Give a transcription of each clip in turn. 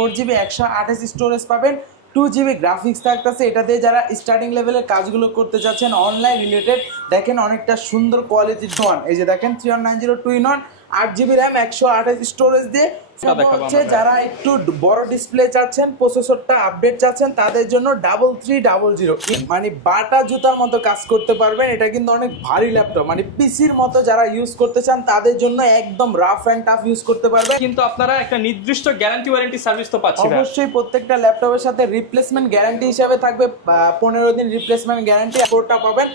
4GB 128 storage পাবেন, 2GB graphics থাকতেছে। এটা দিয়ে যারা স্টার্টিং লেভেলের কাজগুলো করতে চাচ্ছেন অনলাইন রিলেটেড, দেখেন অনেকটা সুন্দর কোয়ালিটির ফোন। এই যে দেখেন 3190 2-in-1, 8GB র্যাম, 128 স্টোরেজ দিয়ে হচ্ছে। যারা একটু বড় ডিসপ্লে চাচ্ছেন, প্রসেসরটা আপডেট চাচ্ছেন, তাদের জন্য 3300, মানে বাটা জুতার মতো কাজ করতে পারবেন। এটা কিন্তু অনেক ভারী ল্যাপটপ, মানে পিসির মতো যারা ইউজ করতে চান তাদের জন্য একদম রাফ অ্যান্ড টাফ ইউজ করতে পারবেন। কিন্তু আপনারা একটা নির্দিষ্ট গ্যারান্টি ওয়ারেন্টি সার্ভিস তো পাচ্ছেন। অবশ্যই প্রত্যেকটা ল্যাপটপের সাথে রিপ্লেসমেন্ট গ্যারান্টি হিসাবে থাকবে 15 দিন রিপ্লেসমেন্ট গ্যারান্টি। কোডটা পাবেন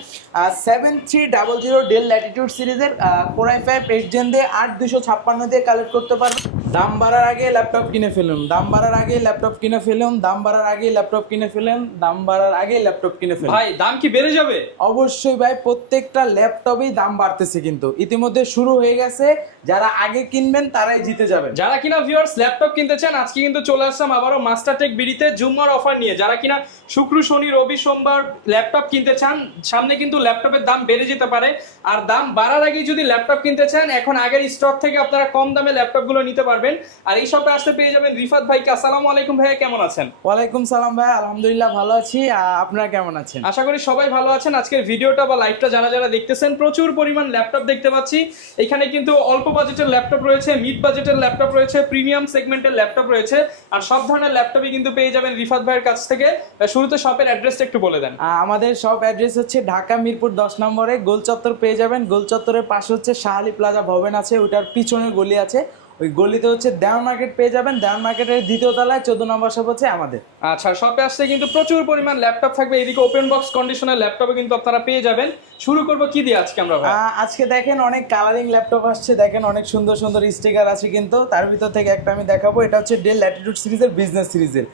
7300 ডেল ল্যাটিটিউড সিরিজের Core i5 8 Gen দিয়ে 8256 দিয়ে কালেক্ট করতে পারবেন। দাম বাড়ার আগে ল্যাপটপ কিনে ফেলুন, দাম বাড়ার আগে ল্যাপটপ কিনে ফেলুন, দাম বাড়ার আগে ল্যাপটপ কিনে ফেলুন, দাম বাড়ার আগে ল্যাপটপ কিনে ফেলুন। ভাই দাম কি বেড়ে যাবে? অবশ্যই ভাই, প্রত্যেকটা ল্যাপটপেই দাম বাড়তেছে, কিন্তু ইতিমধ্যে শুরু হয়ে গেছে। যারা আগে কিনবেন তারাই জিতে যাবেন। যারা কিনা ভিউয়ার্স ল্যাপটপ কিনতে চান, আজকে কিন্তু চলে আসলাম আবারও মাস্টারটেক বিডিতে জুম্মার অফার নিয়ে। যারা কিনা শুক্র শনি রবি সোমবার ল্যাপটপ কিনতে চান, সামনে কিন্তু ল্যাপটপের দাম বেড়ে যেতে পারে। আর দাম বাড়ার আগে যদি ল্যাপটপ কিনতে চান, এখন আগের স্টক থেকে আপনারা কম দামে ল্যাপটপগুলো নিতে পারবেন। আর এই শপে আসতে পেয়ে যাবেন রিফাত ভাইকে। আসসালামু আলাইকুম ভাইয়া, কেমন আছেন? ওয়ালাইকুম সালাম ভাই, আলহামদুলিল্লাহ ভালো আছি। আপনারা কেমন আছেন? আশা করি সবাই ভালো আছেন। আজকের ভিডিওটা বা লাইভটা যারা দেখতেছেন, প্রচুর পরিমাণ ল্যাপটপ দেখতে পাচ্ছি। এখানে কিন্তু অল্প বাজেটের ল্যাপটপ রয়েছে, মিড বাজেটের ল্যাপটপ রয়েছে, প্রিমিয়াম সেগমেন্টের ল্যাপটপ রয়েছে। আর সব ধরনের ল্যাপটপই কিন্তু পেয়ে যাবেন রিফাত ভাইয়ের কাছ থেকে। শুরুতে শপের অ্যাড্রেসটা একটু বলে দেন। আমাদের শপ অ্যাড্রেস হচ্ছে ঢাকা মিরপুর 10 নম্বরে গোল চত্বর পেয়ে যাবেন। গোল চত্বরের পাশে হচ্ছে শাহ আলী প্লাজা ভবন আছে, ওইটার পিছনে গলি আছে, ওই গলিতে হচ্ছে দেওয়ান মার্কেট পেয়ে যাবেন। দেওয়ান মার্কেটের দ্বিতীয় তলায় 14 নম্বর শপ হচ্ছে আমাদের। আচ্ছা, শপে আসলে কিন্তু প্রচুর পরিমাণ ল্যাপটপ থাকবে। এদিকে ওপেন বক্স কন্ডিশনের ল্যাপটপে কিন্তু আপনারা পেয়ে যাবেন। শুরু করব কি দিয়ে আজকে আমরা ভাই? আজকে দেখেন অনেক কালারিং ল্যাপটপ আসছে, দেখেন অনেক সুন্দর সুন্দর স্টিকার আছে, কিন্তু তার ভিতর থেকে একটা আমি দেখাবো। এটা হচ্ছে ডেল ল্যাটিটিউড সিরিজের বিজনেস সিরিজের।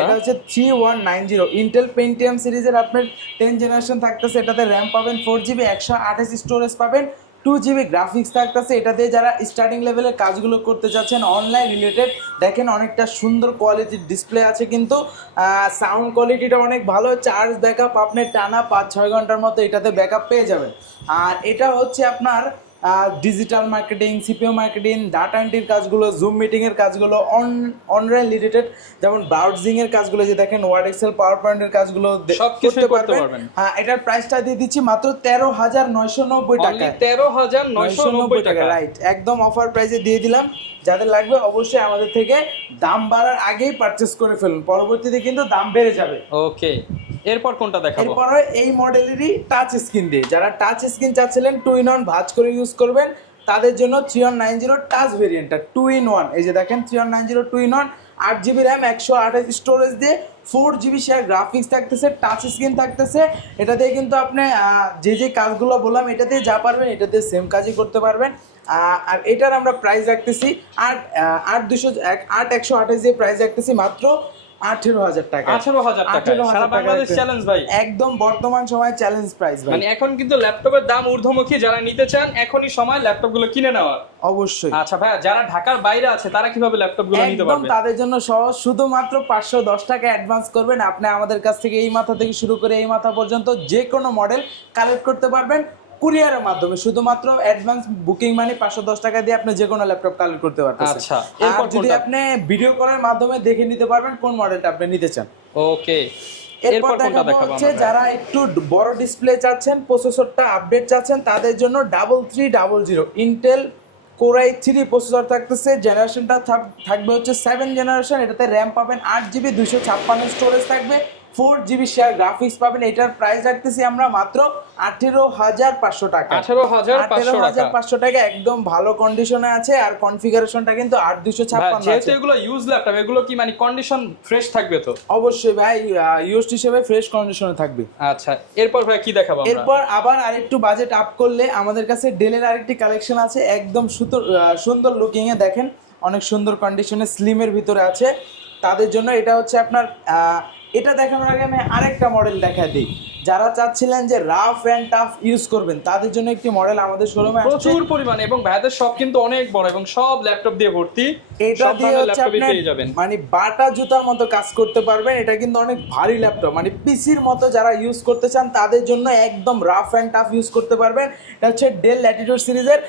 এটা হচ্ছে 3190 ইন্টেল পেন্টিয়াম সিরিজের আপনার 10 জেনারেশন থাকতেছে। এটাতে র্যাম পাবেন 4GB 128 স্টোরেজ পাবেন, 2GB গ্রাফিক্স থাকতেছে। এটা দিয়ে যারা স্টার্টিং লেভেলের কাজগুলো করতে চাচ্ছেন অনলাইন রিলেটেড, দেখেন অনেকটা সুন্দর কোয়ালিটির ডিসপ্লে আছে, কিন্তু সাউন্ড কোয়ালিটিটা অনেক ভালো। চার্জ ব্যাকআপ আপনি টানা 5-6 ঘন্টার মতো এটাতে ব্যাকআপ পেয়ে যাবেন। আর এটা হচ্ছে আপনার digital marketing, CPO marketing, data এন্ট্রির কাজগুলো, জুম মিটিংয়ের কাজগুলো, অনলাইন রিলেটেড, যেমন ব্রাউজিংয়ের কাজগুলো, যে দেখেন ওয়ার্ড এক্সেল পাওয়ার পয়েন্টের কাজগুলো করতে পারবেন। হ্যাঁ, এটার প্রাইসটা দিয়ে দিচ্ছি মাত্র 13,990 টাকা। 13,990 টাকা, রাইট, একদম অফার প্রাইসে দিয়ে দিলাম। যাদের লাগবে অবশ্যই আমাদের থেকে দাম বাড়ার আগেই পারচেস করে ফেলুন, পরবর্তীতে কিন্তু দাম বেড়ে যাবে। ওকে, এরপর কোনটা দেখাবো? এরপর এই মডেলেরই টাচ স্ক্রিন দিয়ে, যারা টাচ স্ক্রিন চাচ্ছিলেন 2-in-1 ভাঁজ করে ইউজ করবেন, তাদের জন্য 3190 টাচ ভেরিয়েন্টটা 2-in-1। এই যে দেখেন 3190 2-in-1, 8GB র্যাম, 128 স্টোরেজ দিয়ে 4GB শেয়ার গ্রাফিক্স থাকতেছে, টাচ স্ক্রিন থাকতেছে। এটা দিয়ে কিন্তু আপনি যে কাজগুলো বললাম এটা দিয়ে যা পারবেন এটা দিয়ে সেম কাজই করতে পারবেন। আর এটার আমরা প্রাইস রাখতেছি 8,128 দিয়ে প্রাইস রাখতেছি মাত্র 18,000 টাকা। 18,000 টাকা সারা বাংলাদেশ চ্যালেঞ্জ ভাই, একদম বর্তমান সময় চ্যালেঞ্জ প্রাইস ভাই। মানে এখন কিন্তু ল্যাপটপের দাম ঊর্ধ্বমুখী। যারা নিতে চান এখনই সময় ল্যাপটপগুলো কিনে নেওয়ার। অবশ্যই। আচ্ছা ভাই, যারা ঢাকার বাইরে আছে তারা কিভাবে ল্যাপটপগুলো নিতে পারবে? একদম তাদের জন্য সহজ, শুধুমাত্র 510 টাকা অ্যাডভান্স করবেন। আপনি আমাদের কাছ থেকে এই মাথা থেকে শুরু করে এই মাথা পর্যন্ত যে কোনো মডেল কালেক্ট করতে পারবেন কুরিয়ারের মাধ্যমে। শুধুমাত্র অ্যাডভান্স বুকিং মানে 510 টাকা দিয়ে আপনি যে কোনো ল্যাপটপ কালেক্ট করতে পারবেন। আচ্ছা, এরপর যদি আপনি ভিডিও কলের মাধ্যমে দেখে নিতে পারবেন কোন মডেলটা আপনি নিতে চান। ওকে, এরপর দেখাবো হচ্ছে যারা একটু বড় ডিসপ্লে চাচ্ছেন, প্রসেসরটা আপডেট চাচ্ছেন, তাদের জন্য 3300 ইন্টেল Core i3 প্রসেসর থাকতেছে। জেনারেশনটা থাকবে হচ্ছে 7 জেনারেশন। এটাতে র্যাম পাবেন 8GB 256 স্টোরেজ থাকবে, 4GB শেয়ার গ্রাফিক্স পাবেন। এটার প্রাইস রাখতেছি আমরা মাত্র 18,500 টাকা। 18,500 টাকা, একদম ভালো কন্ডিশনে আছে। আর কনফিগারেশনটা কিন্তু 8256 আছে। যেহেতু এগুলো ইউজ ল্যাপটপ, এগুলো কি মানে কন্ডিশন ফ্রেশ থাকবে তো? অবশ্যই ভাই, ইউজড হিসেবে ফ্রেশ কন্ডিশনে থাকবে। আচ্ছা, এরপর ভাই কি দেখাবো আমরা? এরপর আবার আরেকটু বাজেট আপ করলে আমাদের কাছে ডেলের আরেকটি কালেকশন আছে, একদম সুন্দর লুকিং এ, দেখেন অনেক সুন্দর কন্ডিশনে, স্লিমের ভিতরে আছে। তাদের জন্য এটা হচ্ছে আপনার এটা দেখানোর আগে আমি আরেকটা মডেল দেখা দিই। যারা চাচ্ছিলেন যে রাফ এন্ড টাফ ইউজ করবেন তাদের জন্য একটি মডেল আমাদের শোরুমে আছে প্রচুর পরিমাণে, এবং ভাইদের শপ কিন্তু অনেক বড় এবং সব ল্যাপটপ দিয়ে ভর্তি। এটা সব দিয়ে ধরনের হচ্ছে ল্যাপটপই আপনি পেয়ে যাবেন। মানে বাটা জুতার মতো কাজ করতে পারবেন। এটা কিন্তু অনেক ভারী ল্যাপটপ, মানে পিসির মতো যারা ইউজ করতে চান তাদের জন্য একদম রাফ অ্যান্ড টাফ ইউজ করতে পারবেন। এটা হচ্ছে ডেল ল্যাটিটিউড সিরিজের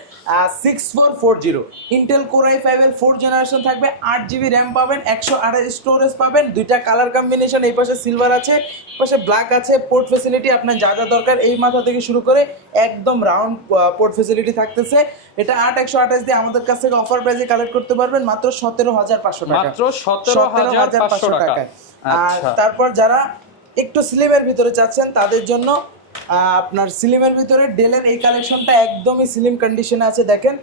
6440 ইন্টেল কোর i5 এর 4th জেনারেশন থাকবে, 8GB র্যাম পাবেন, 128 স্টোরেজ পাবেন, দুইটা কালার কম্বিনেশন, এই পাশে সিলভার আছে, এই পাশে ব্ল্যাক আছে। পোর্ট ফেসিলিটি আপনার যা যা দরকার এই মাথা থেকে শুরু করে একদম রাউন্ড পোর্ট ফেসিলিটি থাকতেছে। এটা 8128 দিয়ে আমাদের কাছ থেকে অফার প্রাইসে কালেক্ট করতে পারবেন মাত্র 17,500 টাকা, মাত্র 17,500 টাকা। আর আচ্ছা, তারপর যারা একটু স্লিমের ভিতরে চাচ্ছেন তাদের জন্য আপনার স্লিমের ভিতরে ডেলের এই কালেকশনটা একদমই স্লিম কন্ডিশনে আছে, দেখেন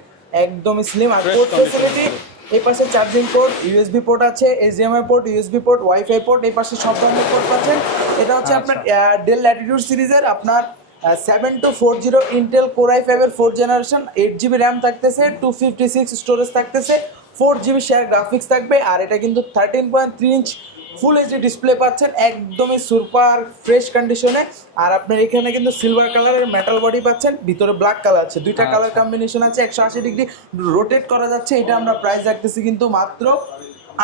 একদমই স্লিম। আর Fresh পোর্ট condition ফেসিলিটি ছিল। এই পাশে চার্জিং পোর্ট, ইউএসবি পোর্ট আছে, HDMI port, USB port, wifi port, এই পাশে সব ধরনের পোর্ট পাচ্ছেন। এটা হচ্ছে আপনার ডেল ল্যাটিটিউড সিরিজের আপনার 7240 ইন্টেল কোর i5 এর 4th জেনারেশন, 8GB র্যাম থাকতেছে, 256 স্টোরেজ থাকতেছে, 4GB শেয়ার গ্রাফিক্স থাকবে। আর এটা কিন্তু 13.3 ইঞ্চ ফুল এইচডি ডিসপ্লে পাচ্ছেন, একদমই সুপার ফ্রেশ কন্ডিশনে। আর আপনার এখানে কিন্তু সিলভার কালারের মেটাল বডি পাচ্ছেন, ভিতরে ব্ল্যাক কালার আছে, দুইটা কালার কম্বিনেশন আছে, 180 ডিগ্রি রোটেট করা যাচ্ছে। এটা আমরা প্রাইস রাখতেছি কিন্তু মাত্র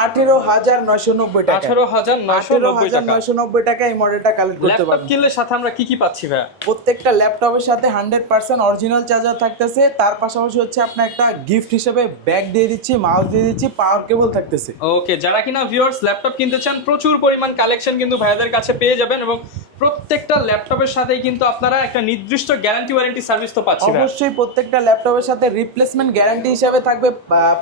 18,990 টাকা। 18,990 টাকা। 18,990 টাকা এই মডেলটা কালেক্ট করতে ল্যাপটপ পারবেন। কিনলে সাথে আমরা কি কি পাচ্ছি ভাইয়া? প্রত্যেকটা ল্যাপটপের সাথে 100% অরিজিনাল চার্জার থাকতেছে, তার পাশাপাশি হচ্ছে আপনার একটা গিফট হিসেবে ব্যাগ দিয়ে দিচ্ছি, মাউস দিয়ে দিচ্ছি, পাওয়ার কেবল থাকতেছে। ওকে, যারা কিনা ভিউয়ার্স ল্যাপটপ কিনতে চান প্রচুর পরিমাণ কালেকশন কিন্তু ভাইয়াদের কাছে পেয়ে যাবেন, এবং প্রত্যেকটা ল্যাপটপের সাথেই কিন্তু আপনারা একটা নির্দিষ্ট গ্যারান্টি ওয়ারেন্টি সার্ভিস তো পাচ্ছি ভাইয়া। অবশ্যই প্রত্যেকটা ল্যাপটপের সাথে রিপ্লেসমেন্ট গ্যারান্টি হিসাবে থাকবে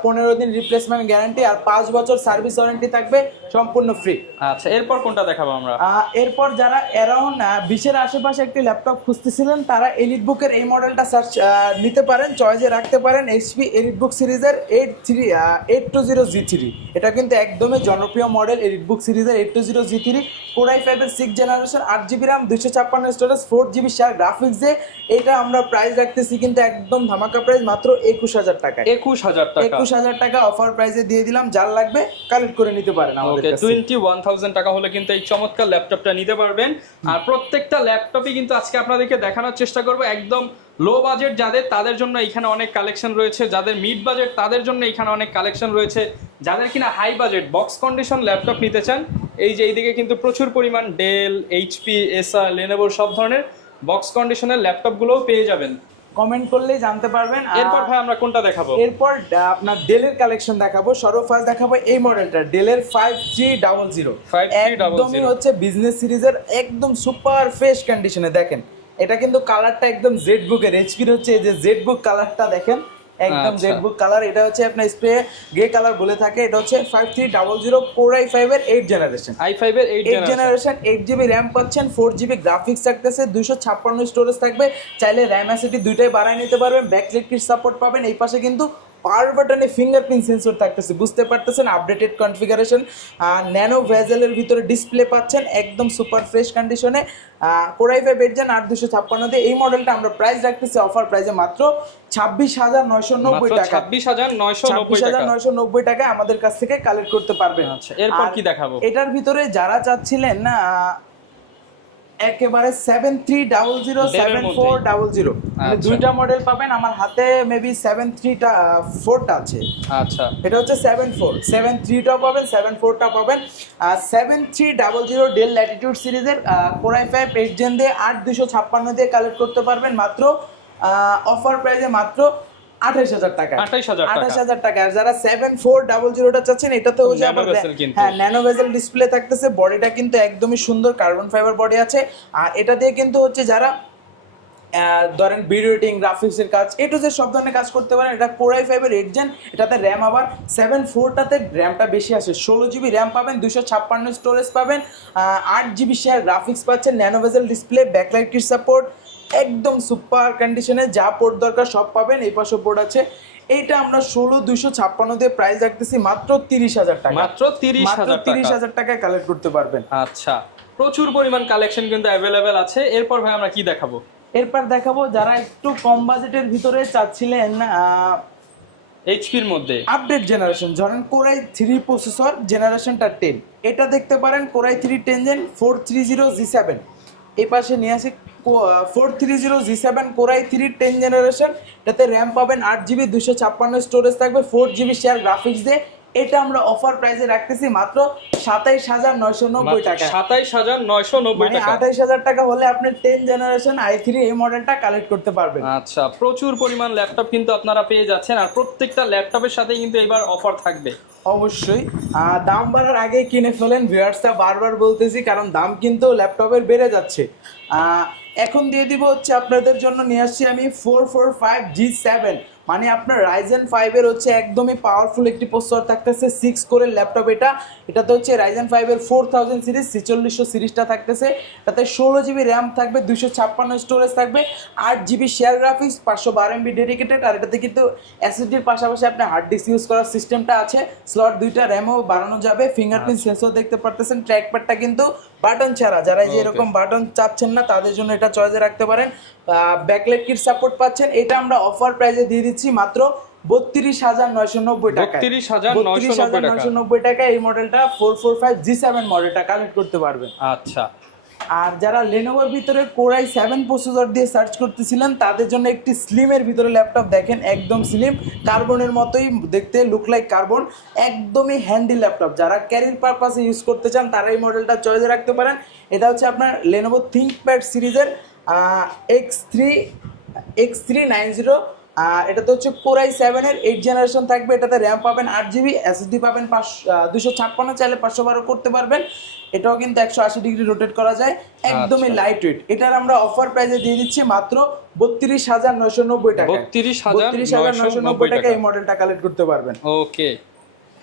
15 দিন রিপ্লেসমেন্ট গ্যারান্টি, আর 5 বছর সার্ভিস ওয়ারেন্টি থাকবে সম্পূর্ণ ফ্রি। আচ্ছা, এরপর কোনটা দেখাবো আমরা? এরপর যারা অ্যারাউন্ড 20-এর আশেপাশে একটি ল্যাপটপ খুঁজতেছিলেন তারা এলিট বুকের এই মডেলটা সার্চ নিতে পারেন, চয়েসে রাখতে পারেন। এইচপি এলিট বুক সিরিজের 820G3, এটা কিন্তু একদমই জনপ্রিয় মডেল। এলিট বুক সিরিজের 820G3 কোর i5 এর 6th generation, 8GB RAM, 256 storage, 4GB share graphics দিয়ে এটা আমরা প্রাইস রাখতেছি কিন্তু একদম ধামাকা প্রাইস মাত্র 21,000 টাকা। 21,000 টাকা। 21,000 টাকা অফার প্রাইসে দিয়ে দিলাম, যার লাগবে কালেক্ট করে নিতে পারেন আমাদের ওকে, কাছে। 21,000 টাকা হলে কিন্তু এই চমৎকার ল্যাপটপটা নিতে পারবেন। আর প্রত্যেকটা ল্যাপটপই কিন্তু আজকে আপনাদেরকে দেখানোর চেষ্টা করব একদম লো বাজেট যাদের, তাদের জন্য এখানে অনেক কালেকশন রয়েছে, যাদের মিড বাজেট তাদের জন্য এখানে অনেক কালেকশন রয়েছে, যাদের কিনা high budget box condition laptop নিতে চান এই যে এইদিকে কিন্তু প্রচুর পরিমাণ ডেল, এইচপি, এসার, লেনোভোর সব ধরনের বক্স কন্ডিশনের ল্যাপটপগুলোও পেয়ে যাবেন। কমেন্ট করলেই জানতে পারবেন। এরপর ভাই আমরা কোনটা দেখাবো? এরপর আপনার ডেলের কালেকশন দেখাবো। সর্বফার্স্ট দেখাবো এই মডেলটা, ডেলের 5300। 5300 একদমই হচ্ছে বিজনেস সিরিজের একদম সুপার ফ্রেশ কন্ডিশনে। দেখেন এটা কিন্তু কালারটা একদম জেড বুকের, এইচপির হচ্ছে এই যে জেড বুক কালারটা দেখেন, একদম আচ্ছা। Z book colour. এটা হচ্ছে আপনার স্প্রে গ্রে কালার বলে থাকে। এটা হচ্ছে 5300 কোর i5 এর 8th জেনারেশন, i5 এর 8th জেনারেশন, 8GB র্যাম পাচ্ছেন, 4GB গ্রাফিক্স থাকতেছে, 256 স্টোরেজ থাকবে। চাইলে র্যাম অ্যাসিটি দুইটাই বাড়ায় নিতে পারবেন, ব্যাকলাইট কিট সাপোর্ট পাবেন। এই পাশে কিন্তু পাওয়ার বাটনে ফিঙ্গারপ্রিন্ট সেন্সর থাকতেছে, বুঝতে পারতেছেন আপডেটেড কনফিগারেশন। ন্যানো ভেজেলের ভিতরে ডিসপ্লে পাচ্ছেন, একদম সুপার ফ্রেশ কন্ডিশনে। কোর i5 8th জেন 8256 দিয়ে এই মডেলটা আমরা প্রাইস রাখতেছি অফার প্রাইসে মাত্র 26,990 টাকা। 26,990 টাকায় আমাদের কাছ থেকে কালেক্ট করতে পারবেন। আচ্ছা, এরপর আর কি দেখাবো? এটার ভিতরে যারা চাচ্ছিলেন না একেবারে 7300 7400 আচ্ছা। দুইটা মডেল পাবেন। আমার হাতে মেবি 73-4টা আছে। আচ্ছা, এটা হচ্ছে 74, 73টাও পাবেন, 74টা পাবেন। আর 7300 ডেল ল্যাটিটিউড সিরিজের কোর i5 8th জেন দিয়ে 8256 দিয়ে কালেক্ট করতে পারবেন মাত্র অফার প্রাইসে মাত্র 28,000 টাকা। 28,000 টাকা। আর যারা 7400টা চাচ্ছেন এটাতে হচ্ছে Nano bezel কিন্তু। হ্যাঁ ন্যানো ভেজেল ডিসপ্লে থাকতেছে, বডিটা কিন্তু একদমই সুন্দর কার্বন ফাইবার বডি আছে। আর এটা দিয়ে কিন্তু হচ্ছে যারা ধরেন ভিডিও এডিটিং, গ্রাফিক্সের কাজ, এ টু জেড সব ধরনের কাজ করতে পারেন। এটা কোর i5 এর 8th জেন, এটাতে র্যাম আবার 74টাতে র্যামটা বেশি আসে, 16GB র্যাম পাবেন, 256 স্টোরেজ পাবেন, 8GB শেয়ার গ্রাফিক্স পাচ্ছেন, nano bezel display, backlight kit support, একদম সুপার কন্ডিশনে যা পোর্ট দরকার সব পাবেন। এই পাশে পোর্ট আছে। এইটা আমরা 16,256 দিয়ে প্রাইস রাখতেছি মাত্র 30,000 টাকা। মাত্র 30,000 টাকা। 30,000 টাকায় কালেক্ট করতে পারবেন। আচ্ছা, প্রচুর পরিমাণ কালেকশন কিন্তু অ্যাভেলেবেল আছে। এরপর ভাই আমরা কি দেখাবো? এরপর দেখাবো যারা একটু কম বাজেটের ভিতরে চাচ্ছিলেন এইচপির মধ্যে আপডেট জেনারেশন, ধরেন কোর i3 প্রসেসর জেনারেশনটা 10, এটা দেখতে পারেন কোর i3 10 জেন 430G7। এই পাশে নিয়ে আসি 430G7 কোর i3 10 জেনারেশন, এটাতে র্যাম পাবেন 8GB, 256 স্টোরেজ থাকবে, 4GB শেয়ার গ্রাফিক্স দিয়ে, এটা আমরা অফার প্রাইসে রাখতেছি মাত্র 27,990 টাকা। 27,990 মানে টাকা। 28,000 টাকা হলে আপনি 10 জেনারেশন i3 এই মডেলটা কালেক্ট করতে পারবেন। আচ্ছা, প্রচুর পরিমাণ ল্যাপটপ কিন্তু আপনারা পেয়ে যাচ্ছেন, আর প্রত্যেকটা ল্যাপটপের সাথে কিন্তু এবার অফার থাকবে। অবশ্যই দাম বাড়ার আগে কিনে ফেলেন, ভিউয়ার্সটা বারবার বলতেছি, কারণ দাম কিন্তু ল্যাপটপের বেড়ে যাচ্ছে। এখন দিয়ে দিব হচ্ছে আপনাদের জন্য নিয়ে আসছি আমি 445G7, মানে আপনার Ryzen 5 এর হচ্ছে একদমই পাওয়ারফুল একটি প্রসেসর থাকতেছে, 6 কোরের ল্যাপটপ। এটাতে হচ্ছে Ryzen 5 এর 4000 সিরিজ 4600 সিরিজটা থাকতেছে। তাতে 16GB র্যাম থাকবে, 256 স্টোরেজ থাকবে, 8GB share graphics, 512 MB dedicated. আর এটাতে কিন্তু এসএসডির পাশাপাশি আপনি হার্ড ডিস্ক ইউজ করার সিস্টেমটা আছে, স্লট 2টা, র্যামও বাড়ানো যাবে, ফিঙ্গারপ্রিন্ট সেন্সর দেখতে পারতেছেন। ট্র্যাকপ্যাডটা কিন্তু বাটন ছাড়া, যারা যে এরকম বাটন চাচ্ছেন না তাদের জন্য এটা চয়েসে রাখতে পারেন। ব্যাকলাইট কিট সাপোর্ট পাচ্ছেন। এটা আমরা অফার প্রাইসে দিয়ে দিচ্ছি মাত্র 32,990 টাকা। 32,990 টাকা এই মডেলটা 445G7 মডেলটা কালেক্ট করতে পারবেন। আচ্ছা, আর যারা লেনোভোর ভিতরে কোরাই 7 প্রসেসর দিয়ে সার্চ করতেছিলেন তাদের জন্য একটি স্লিমের ভিতরে ল্যাপটপ দেখেন, একদম স্লিম, কার্বনের মতোই দেখতে, লুক লাইক কার্বন, একদমই হ্যান্ডি ল্যাপটপ। যারা ক্যারিয়ার পারপাসে ইউজ করতে চান তারা এই মডেলটা চয়েসে রাখতে পারেন। এটা হচ্ছে আপনার লেনোভো থিঙ্কপ্যাড সিরিজের X390। এটাতে হচ্ছে কোরাই 7 এর 8 জেনারেশন থাকবে। এটাতে র্যাম পাবেন 8GB, এসএসডি পাবেন 256, চাইলে 512 করতে পারবেন। এটাও কিন্তু 180 ডিগ্রি রোটেট করা যায়, একদমই লাইট ওয়েট। এটার আমরা অফার প্রাইসে দিয়ে দিচ্ছি মাত্র 32,990 টাকা। 32,990 টাকা এই মডেলটা কালেক্ট করতে পারবেন। ওকে,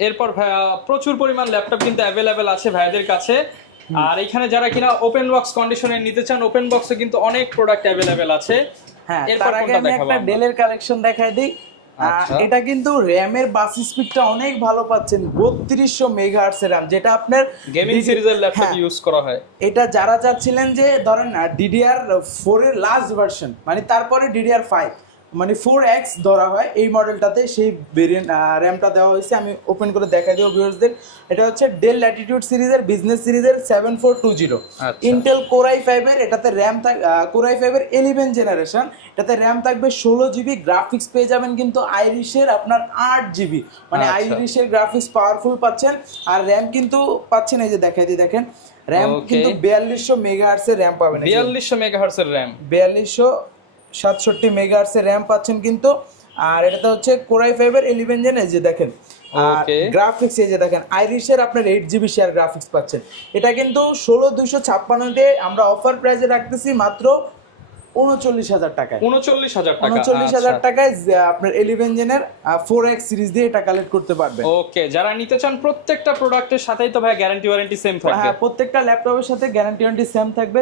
এরপর ভাইয়া প্রচুর পরিমাণ ল্যাপটপ কিন্তু অ্যাভেলেবেল আছে ভাইয়াদের কাছে। আর এখানে যারা কিনা ওপেন বক্স কন্ডিশনে নিতে চান, ওপেন বক্সে কিন্তু অনেক প্রোডাক্ট অ্যাভেলেবেল আছে। হ্যাঁ, এরপর তার আগে আমি একটা ডেলের কালেকশন দেখাই দিই। এটা কিন্তু র্যামের বাস স্পিডটা অনেক ভালো পাচ্ছেন, 3200 মেগাহার্টজ এর র্যাম, যেটা আপনার গেমিং সিরিজের ল্যাপটপ ইউজ করা হয়। এটা যারা চাচ্ছিলেন যে ধরেন DDR4 এর লাস্ট ভার্সন, মানে তারপরে DDR5, মানে 4X ধরা হয় এই মডেলটাতে, সেই ভেরিয়েন্ট র্যামটা দেওয়া হয়েছে। আমি ওপেন করে দেখাই দেবো ভিউয়ার্সদের। এটা হচ্ছে ডেল ল্যাটিটিউড সিরিজের বিজনেস সিরিজের 7420 ইন্টেল কোরাই 5 এর। এটাতে র্যাম কোরাই 5 এর 11 জেনারেশন। এটাতে র্যাম থাকবে 16GB, গ্রাফিক্স পেয়ে যাবেন কিন্তু আইরিশের আপনার 8GB, মানে আইরিশের গ্রাফিক্স পাওয়ারফুল পাচ্ছেন। আর র্যাম কিন্তু পাচ্ছেন, এই যে দেখাই দিই, দেখেন র্যাম কিন্তু 4200 মেগাহার্টজ এর র্যাম পাবেন। 4200 মেগাহার্টজ এর র্যাম, 4267 মেগাহার্টজ এর র্যাম পাচ্ছেন কিন্তু। আর এটাতে হচ্ছে কোরাই 5 এর 11 জেন, এই যে দেখেন। আর গ্রাফিক্স এই যে দেখেন আইরিশের আপনার 8GB শেয়ার গ্রাফিক্স পাচ্ছেন। এটা কিন্তু 16256 দিয়ে আমরা অফার প্রাইসে রাখতেছি মাত্র 39,000 টাকায়। 39,000 টাকায় আপনার 11 জেনের 4X সিরিজ দিয়ে এটা কালেক্ট করতে পারবেন। ওকে, যারা নিতে চান প্রত্যেকটা প্রোডাক্টের সাথেই তো ভাই গ্যারান্টি ওয়ারেন্টি সেম থাকবে। হ্যাঁ, প্রত্যেকটা ল্যাপটপের সাথে গ্যারান্টি ওয়ারেন্টি সেম থাকবে।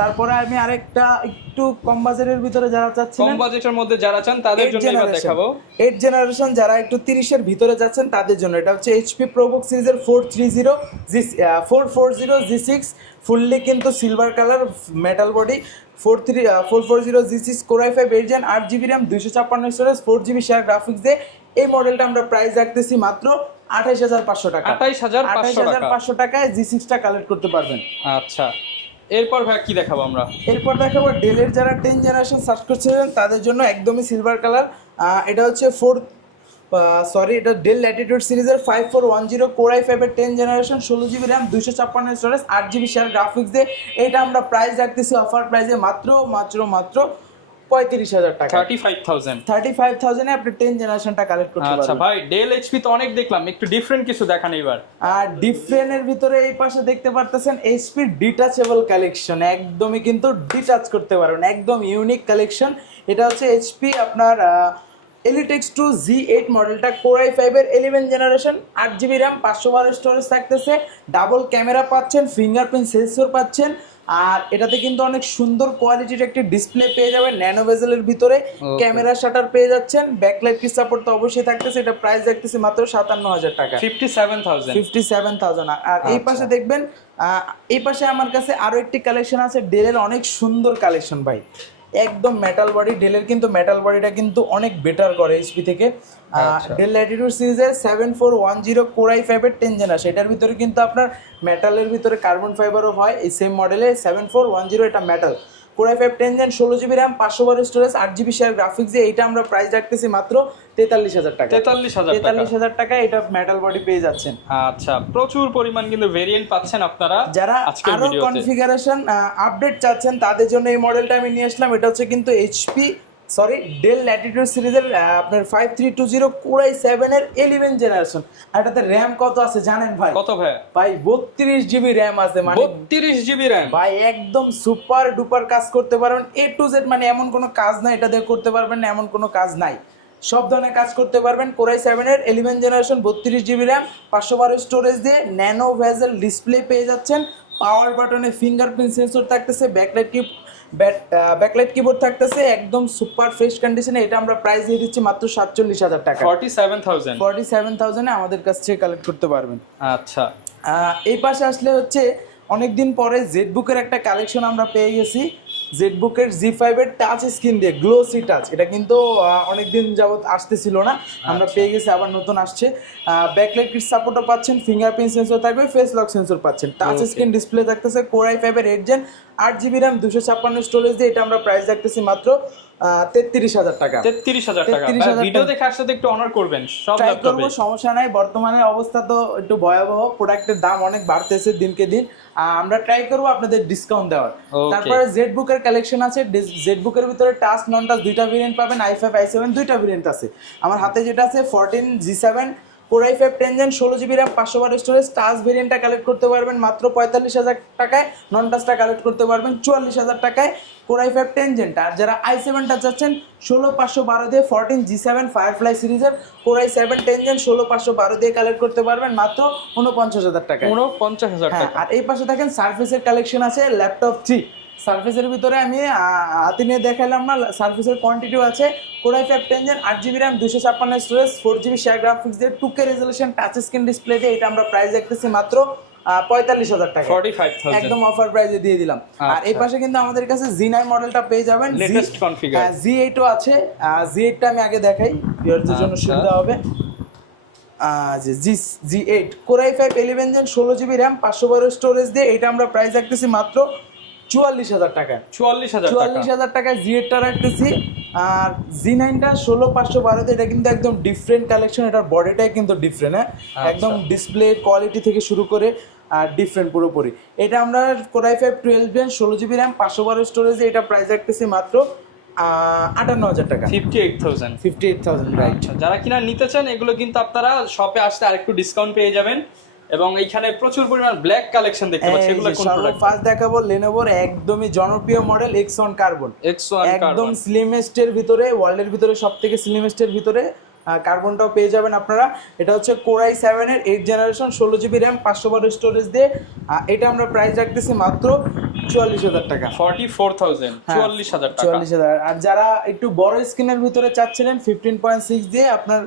তারপরে আমি আরেকটা একটু কম বাজেটের ভিতরে যারা চাচ্ছেন, কম বাজেটের মধ্যে যারা চান তাদের জন্য এবার দেখাবো 8 জেনারেশন। যারা একটু 30 এর ভিতরে যাচ্ছেন তাদের জন্য এটা হচ্ছে HP ProBook সিরিজের 440G6 ফুললি কিন্তু silver colour metal body, 440G6 core i 5 8 gen, 8GB RAM, 256 storage, 4GB share graphics দিয়ে এই মডেলটা আমরা প্রাইস রাখতেছি মাত্র 28,500 টাকা। 28,500 টাকায় G6টা কালেক্ট করতে পারবেন। আচ্ছা, এরপর ভাই কি দেখাবো আমরা? এরপর দেখাবো ডেলের যারা 10 জেনারেশন সার্চ করছিলেন তাদের জন্য একদমই সিলভার কালার। এটা হচ্ছে এটা ডেল ল্যাটিটিউড সিরিজের 5410 কোরাই 5 এর 10 generation, 16GB RAM, 256 storage, 8GB share graphics দিয়ে এটা আমরা প্রাইস রাখতেছি অফার প্রাইসে মাত্র 35,000 টাকা। 35,000 এ আপনি 10 জেনারেশনটা কালেক্ট করতে পারবেন। আচ্ছা ভাই, ডেল এইচপি তো অনেক দেখলাম, একটু ডিফারেন্ট কিছু দেখান এবার। আর ডিফারেন্টের ভিতরে এই পাশে দেখতে পারতেছেন এইচপি ডিটাচেবল কালেকশন, একদমই কিন্তু ডিটাচ করতে পারবেন, একদম ইউনিক কালেকশন। এটা হচ্ছে এইচপি আপনার Elite X2 Z8 মডেলটা কোরাই 5 এর 11 জেনারেশন, 8GB র্যাম, 512 স্টোরেজ থাকতেছে, ডাবল ক্যামেরা পাচ্ছেন, ফিঙ্গারপ্রিন্ট সেন্সর পাচ্ছেন। আর এটাতে কিন্তু অনেক সুন্দর কোয়ালিটির একটি ডিসপ্লে পেয়ে যাবেন, ন্যানো বেজেলের ভিতরে ক্যামেরা শাটার পেয়ে যাচ্ছেন, ব্যাকলাইট কি সাপোর্ট তো অবশ্যই থাকতেছে। এটা প্রাইস রাখতেছে মাত্র 57,000 টাকা, 57,000। আর এই পাশে দেখবেন, এই পাশে আমার কাছে আরো একটি কালেকশন আছে ডেলের, অনেক সুন্দর কালেকশন ভাই, একদম মেটাল বডি। ডেলের কিন্তু মেটাল বডিটা কিন্তু অনেক বেটার করে এইচপি থেকে। ডেল ল্যাটিটিউড সিরিজের 7410 কোরাই 5 এর 10 জেনারেশন, এটার ভিতরে কিন্তু আপনার মেটালের ভিতরে কার্বন ফাইবারও হয়। এই সেম মডেলে 7410 এটা metal, Core i5 10 16GB RAM 512 storage 8GB share graphics দিয়ে এটা আমরা প্রাইস রাখতেছি মাত্র 43000 টাকা। 43000 টাকা এটা মেটাল বডি পেয়ে যাচ্ছেন। আচ্ছা, প্রচুর পরিমাণ কিন্তু ভেরিয়েন্ট পাচ্ছেন আপনারা। যারা আরো কনফিগারেশন আপডেট চাচ্ছেন তাদের জন্য এই মডেলটা আমি নিয়ে আসলাম। এটা হচ্ছে কিন্তু ডেল ল্যাটিটিউড সিরিজের আপনার 5320 Core i7 এর 11 জেনারেশন। আর এটাতে র‍্যাম কত আছে জানেন ভাই? কত ভাই? ভাই 32GB র‍্যাম আছে, মানে 32GB র‍্যাম ভাই একদম সুপার ডুপার কাজ করতে পারবেন A to Z, মানে এমন কোনো কাজ নাই এটা দিয়ে করতে পারবেন না, এমন কোনো কাজ নাই, সব ধরনের কাজ করতে পারবেন। Core i7 এর 11 জেনারেশন 32GB র‍্যাম 512 স্টোরেজ দিয়ে ন্যানো ভেজেল ডিসপ্লে পেয়ে যাচ্ছেন। পাওয়ার বাটনে ফিঙ্গারপ্রিন্ট সেন্সর থাকতেছে, ব্যাকলাইট কিবোর্ড থাকতেছে, একদম সুপার ফ্রেশ কন্ডিশনে। এটা আমরা প্রাইস দিয়ে দিচ্ছি মাত্র 47000 টাকা। 47000 এ আমাদের কাছ থেকে কালেক্ট করতে পারবেন। আচ্ছা, এই পাশে আসলে হচ্ছে অনেকদিন পরে জেডবুকের একটা কালেকশন আমরা পেয়ে গেছি। জেডবুকের Z5 এর টাচ স্ক্রিন দিয়ে গ্লোসি টাচ, এটা কিন্তু অনেকদিন যাবত আসতেছিল না, আমরা পেয়ে গেছি, আবার নতুন আসছে। ব্যাকলাইট কিট সাপোর্টও পাচ্ছেন, ফিঙ্গারপ্রিন্ট সেন্সর থাকবে, ফেস লক সেন্সর পাচ্ছেন, টাচ স্ক্রিন ডিসপ্লে থাকতেছে। Core i5 এর 8 জেন 8GB RAM 256 স্টোরেজ দিয়ে এটা আমরা প্রাইস রাখতেছি মাত্র 33000 টাকা। 33000 টাকা। ভিডিও দেখে আসলে একটু অনার করবেন, সব ট্রাই করব, সমস্যা নাই। বর্তমানে অবস্থা তো একটু ভয়াবহ, প্রোডাক্টের দাম অনেক বাড়তেছে দিনকে দিন, আমরা ট্রাই করব আপনাদের ডিসকাউন্ট দেওয়ার। তারপরে জেডবুকের কালেকশন আছে। জেডবুকের ভিতরে টাচ নন টাচ দুইটা ভেরিয়েন্ট পাবেন, i5 i7 দুইটা ভেরিয়েন্ট আছে। আমার হাতে যেটা আছে 14G7 Core i5 10 16GB RAM 512 storage touch ভেরিয়েন্টটা কালেক্ট করতে পারবেন মাত্র 45000 টাকায়, নন টাচটা কালেক্ট করতে পারবেন 44000 টাকায়। Core i5 10 আর যারা i7টা চাচ্ছেন 16512 দিয়ে 14G7 ফায়ারফ্লাই সিরিজের Core i7 10 16512 দিয়ে কালেক্ট করতে পারবেন মাত্র 49000 টাকায়। 49000 টাকা। আর এই পাশে দেখেন সারফেসের কালেকশন আছে, ল্যাপটপ 3 সারফেসের ভিতরে আমি হাতে নিয়ে দেখালাম না, সারফেসের কোয়ান্টিটিও আছে। Core i5 10 8GB RAM 256 storage 4GB share graphics দিয়ে 2K resolution touch screen display দিয়ে এটা আমরা প্রাইস রাখতেছি মাত্র 45000 টাকা, 45000 একদম অফার প্রাইসে দিয়ে দিলাম। আর এই পাশে কিন্তু আমাদের কাছে Z9 মডেলটা পেয়ে যাবেন, লেটেস্ট কনফিগার। Z8 ও আছে। Z8টা আমি আগে দেখাই, ভিউয়ারদের জন্য সুবিধা হবে। Z8 Core i5 11 gen 16GB RAM 512 storage দিয়ে এটা আমরা প্রাইস রাখতেছি মাত্র 44000 টাকা। 44000 টাকায় Z8টা রাখতেছি। আর Z9টা 16512 এটা কিন্তু একদম ডিফারেন্ট কালেকশন, এটার বডিটাই কিন্তু ডিফারেন্ট, হ্যাঁ একদম ডিসপ্লে কোয়ালিটি থেকে শুরু করে ডিফারেন্ট পুরোপুরি। এটা আমরা Core i5 12 gen 16GB RAM 512 স্টোরেজে এটা প্রাইস রাখতেছি মাত্র 58000 টাকা। 58000 রাইট। যারা কিনা নিতে চান এগুলো কিন্তু আপনারা শপে আসলে আরেকটু ডিসকাউন্ট পেয়ে যাবেন। এবং এইখানে প্রচুর পরিমাণ ব্ল্যাক কালেকশন দেখতে পাচ্ছি, এগুলো কোন প্রোডাক্ট? ফার্স্ট দেখাবো Lenovoর একদমই জনপ্রিয় মডেল X1 কার্বন। একদম স্লিমেস্ট এর ভিতরে, ওয়ার্ল্ডের ভিতরে সবথেকে স্লিমেস্ট এর ভিতরে কার্বনটাও পেয়ে যাবেন আপনারা। এটা হচ্ছে Core i7 এর 8 জেনারেশন 16GB RAM 512 স্টোরেজ দিয়ে এটা আমরা প্রাইস রাখতেছি মাত্র 44000 টাকা। 44000 টাকা। 44000। আর যারা একটু বড় স্ক্রিনের ভিতরে চাচ্ছিলেন 15.6 দিয়ে আপনার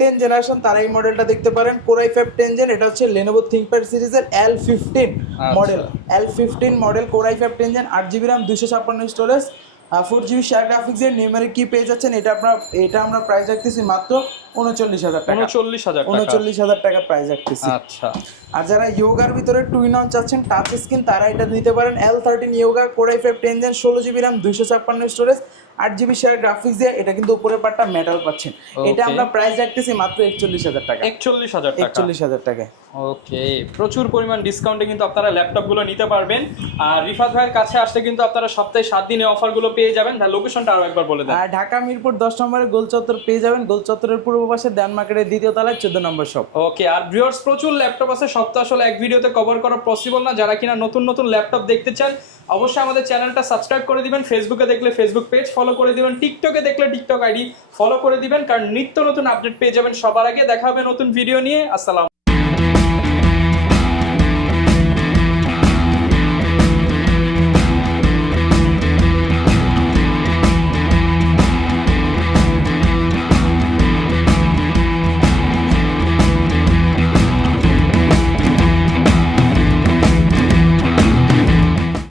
10 জেনারেশন, তারা এই মডেলটা দেখতে পারেন। Core i5 10 জেন, এটা হচ্ছে Lenovo ThinkPad সিরিজের L15 model. L15 model Core i5 10 gen 8GB RAM 256 storage 4GB share graphics এর নিউমেরিক কি পেয়ে যাচ্ছেন। এটা আমরা প্রাইস রাখতেছি মাত্র 39000 টাকা। 39000 টাকা প্রাইস রাখতেছি। আচ্ছা, আর যারা ইয়োগার ভিতরে 2-in-1 চাচ্ছেন টাচ স্ক্রিন, তারা এটা নিতে পারেন। L13 Yoga Core i5 10 gen 16GB RAM 256 storage 8GB share graphics দিয়ে এটা কিন্তু উপরের পার্টটা মেটাল পাচ্ছেন। এটা আমরা প্রাইস রাখতেছি মাত্র 41000 টাকা। 41000 টাকা। ওকে, প্রচুর পরিমাণ ডিসকাউন্টে কিন্তু আপনারা ল্যাপটপগুলো নিতে পারবেন। আর রিফাত ভাইয়ের কাছে আসলে কিন্তু আপনারা সপ্তাহে 7 দিনে অফারগুলো পেয়ে যাবেন। তার লোকেশনটা আরো একবার বলে দেন। ঢাকা মিরপুর 10 নম্বরে গোল চত্বর পেয়ে যাবেন। গোল চত্বরের পূর্ব পাশে ড্যান মার্কেটের দ্বিতীয় তলায় 14 নম্বর শপ। ওকে, আর ভিউয়ার্স প্রচুর ল্যাপটপ আছে, সব তো আসলে এক ভিডিওতে কভার করা পসিবল না। যারা কিনা নতুন নতুন ল্যাপটপ দেখতে চান অবশ্যই আমাদের চ্যানেলটা সাবস্ক্রাইব করে দিবেন, ফেসবুকে দেখলে ফেসবুক পেজ ফলো করে দিবেন, টিকটকে দেখলে টিকটক আইডি ফলো করে দিবেন, কারণ নিত্য নতুন আপডেট পেয়ে যাবেন সবার আগে। দেখা হবে নতুন ভিডিও নিয়ে। আসসালাম।